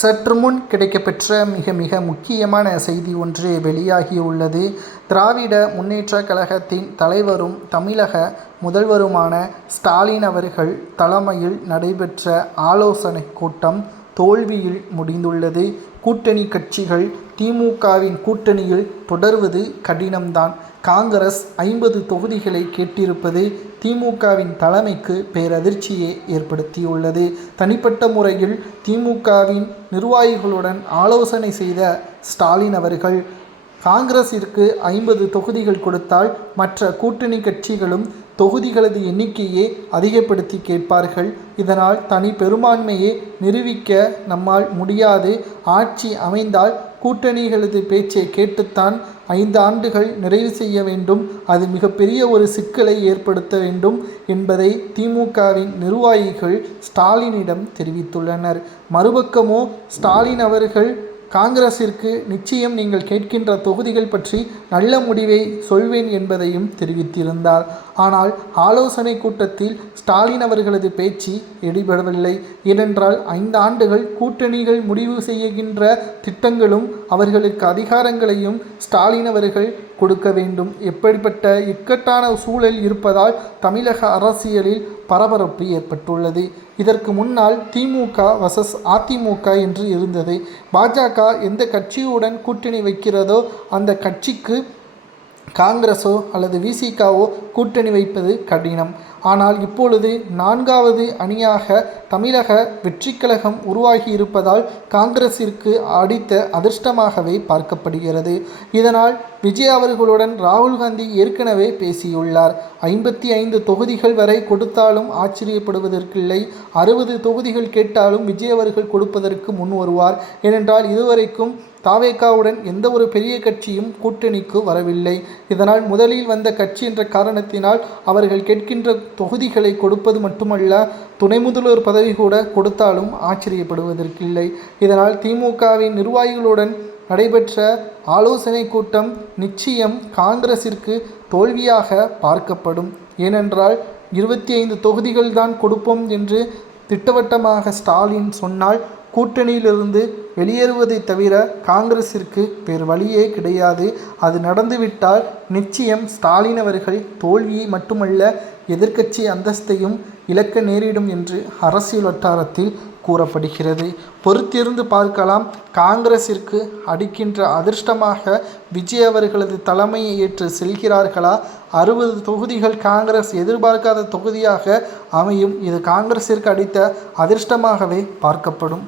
சற்று முன் கிடைக்கப்பெற்ற மிக மிக முக்கியமான செய்தி ஒன்று வெளியாகியுள்ளது. திராவிட முன்னேற்றக் கழகத்தின் தலைவரும் தமிழக முதல்வருமான ஸ்டாலின் அவர்கள் தலைமையில் நடைபெற்ற ஆலோசனை கூட்டம் தோல்வியில் முடிந்துள்ளது. கூட்டணி கட்சிகள் திமுகவின் கூட்டணியில் தொடர்வது கடினம்தான். காங்கிரஸ் 50 தொகுதிகளை கேட்டிருப்பது திமுகவின் தலைமைக்கு பேரதிர்ச்சியை ஏற்படுத்தியுள்ளது. தனிப்பட்ட முறையில் திமுகவின் நிர்வாகிகளுடன் ஆலோசனை செய்த ஸ்டாலின் அவர்கள் காங்கிரசிற்கு 50 தொகுதிகள் கொடுத்தால் மற்ற கூட்டணி கட்சிகளும் தொகுதிகளது எண்ணிக்கையை அதிகப்படுத்தி கேட்பார்கள். இதனால் தனி பெரும்பான்மையை நிரூபிக்க நம்மால் முடியாது. ஆட்சி அமைந்தால் கூட்டணிகளது பேச்சை கேட்டுத்தான் 5 ஆண்டுகள் நிறைவு செய்ய வேண்டும். அது மிகப்பெரிய ஒரு சிக்கலை ஏற்படுத்த வேண்டும் என்பதை திமுகவின் நிர்வாகிகள் ஸ்டாலினிடம் தெரிவித்துள்ளனர். மறுபக்கமோ ஸ்டாலின் அவர்கள் காங்கிரசிற்கு நிச்சயம் நீங்கள் கேட்கின்ற தொகுதிகள் பற்றி நல்ல முடிவை சொல்வேன் என்பதையும் தெரிவித்திருந்தார். ஆனால் ஆலோசனை கூட்டத்தில் ஸ்டாலின் அவர்களது பேச்சு எடுபடவில்லை. ஏனென்றால் 5 ஆண்டுகள் கூட்டணிகள் முடிவு செய்கின்ற திட்டங்களும் அவர்களுக்கு அதிகாரங்களையும் ஸ்டாலின் அவர்கள் கொடுக்க வேண்டும். எப்படிப்பட்ட இக்கட்டான சூழல் இருப்பதால் தமிழக அரசியலில் பரபரப்பு ஏற்பட்டுள்ளது. இதற்கு முன்னால் திமுக வர்சஸ் அதிமுக என்று இருந்தது. பாஜக எந்த கட்சியுடன் கூட்டணி வைக்கிறதோ அந்த கட்சிக்கு காங்கிரஸோ அல்லது விசிகாவோ கூட்டணி வைப்பது கடினம். ஆனால் இப்பொழுது 4வது அணியாக தமிழக வெற்றி கழகம் உருவாகி இருப்பதால் காங்கிரசிற்கு அடித்த அதிர்ஷ்டமாகவே பார்க்கப்படுகிறது. இதனால் விஜய் அவர்களுடன் ராகுல் காந்தி ஏற்கனவே பேசியுள்ளார். 55 தொகுதிகள் வரை கொடுத்தாலும் ஆச்சரியப்படுவதற்கில்லை. 60 தொகுதிகள் கேட்டாலும் விஜய் அவர்கள் கொடுப்பதற்கு முன் வருவார். ஏனென்றால் இதுவரைக்கும் தாவேகாவுடன் எந்த ஒரு பெரிய கட்சியும் கூட்டணிக்கு வரவில்லை. இதனால் முதலில் வந்த கட்சி என்ற காரணத்தினால் அவர்கள் கேட்கின்ற தொகுதிகளை கொடுப்பது மட்டுமல்ல, துணை முதல்வர் பதவி கூட கொடுத்தாலும் ஆச்சரியப்படுவதற்கில்லை. இதனால் திமுகவின் நிர்வாகிகளுடன் நடைபெற்ற ஆலோசனை கூட்டம் நிச்சயம் காங்கிரசிற்கு தோல்வியாக பார்க்கப்படும். ஏனென்றால் 25 தொகுதிகள் தான் கொடுப்போம் என்று திட்டவட்டமாக ஸ்டாலின் சொன்னால் கூட்டணியிலிருந்து வெளியேறுவதை தவிர காங்கிரசிற்கு வேறு வழியே கிடையாது. அது நடந்துவிட்டால் நிச்சயம் ஸ்டாலின் அவர்கள் தோல்வியை மட்டுமல்ல எதிர்க்கட்சி அந்தஸ்தையும் இழக்க நேரிடும் என்று அரசியல் வட்டாரத்தில் கூறப்படுகிறது. பொறுத்திருந்து பார்க்கலாம். காங்கிரசிற்கு அடிக்கின்ற அதிர்ஷ்டமாக விஜய் அவர்களது தலைமையை ஏற்று செல்கிறார்களா? 60 தொகுதிகள் காங்கிரஸ் எதிர்பார்க்காத தொகுதியாக அமையும். இது காங்கிரசிற்கு அடித்த அதிர்ஷ்டமாகவே பார்க்கப்படும்.